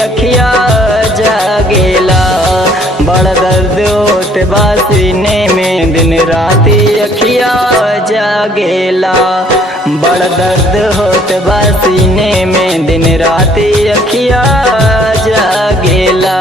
अखिया जागेला। बड़ा दर्द होत बा सीने में दिन राती अखिया जागेला। बड़ा दर्द होत बा सीने में दिन राती अखिया जागेला।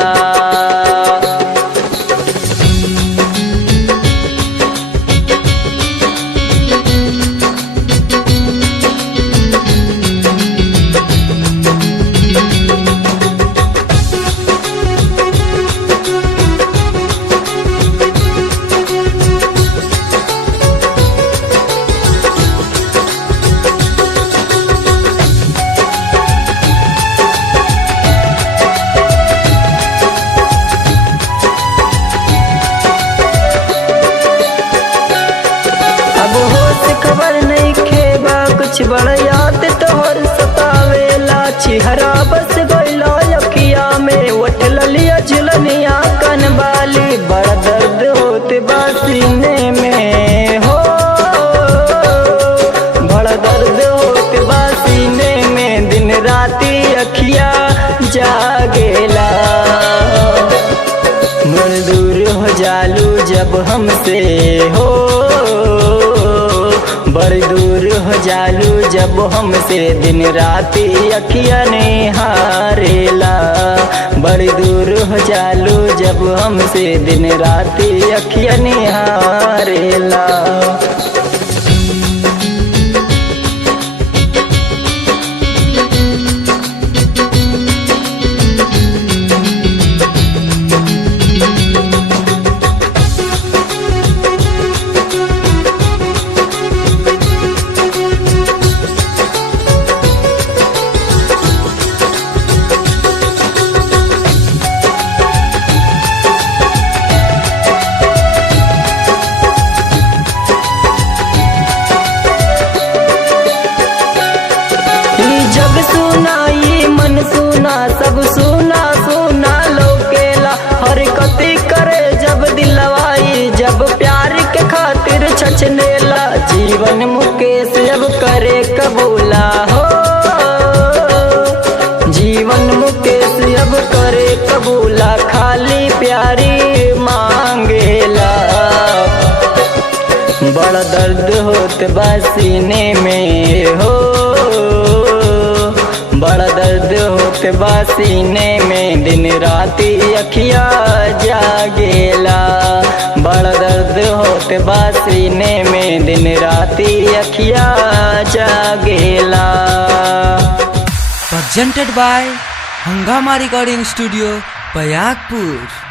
खबर नहीं खेबा कुछ बड़ा याद तोहर सतावेला। चिहरा बस गइला अखिया में उठ ललिया झुलनिया कनबाली। बड़ा दर्द होते बा सीने में हो, बड़ा दर्द होते बा सीने में दिन राती अखिया जागेला। मन दूर हो जालू जब हमसे हो, बड़ी दूर हो जालू जब हमसे दिन राती अखिया निहारेला। बड़ी दूर हो जालू जब हमसे दिन राती अखिया निहारेला। जग सुना ये मन सुना सब सुना सुना लोकेला। हरकती करे जब दिलवाई जब प्यार के खातिर छचनेला। जीवन मुकेश अब करे कबूला हो, जीवन मुकेश अब करे कबूला। खाली प्यारी मांगेला। बड़ा दर्द होत बा सीने में हो, बड़ा दर्द होत बा सीने में दिन राती अखिया जागेला। बड़ा दर्द होत बा सीने में दिन राती अखिया जागेला। Presented by Hungama Recording Studio, Payagpur।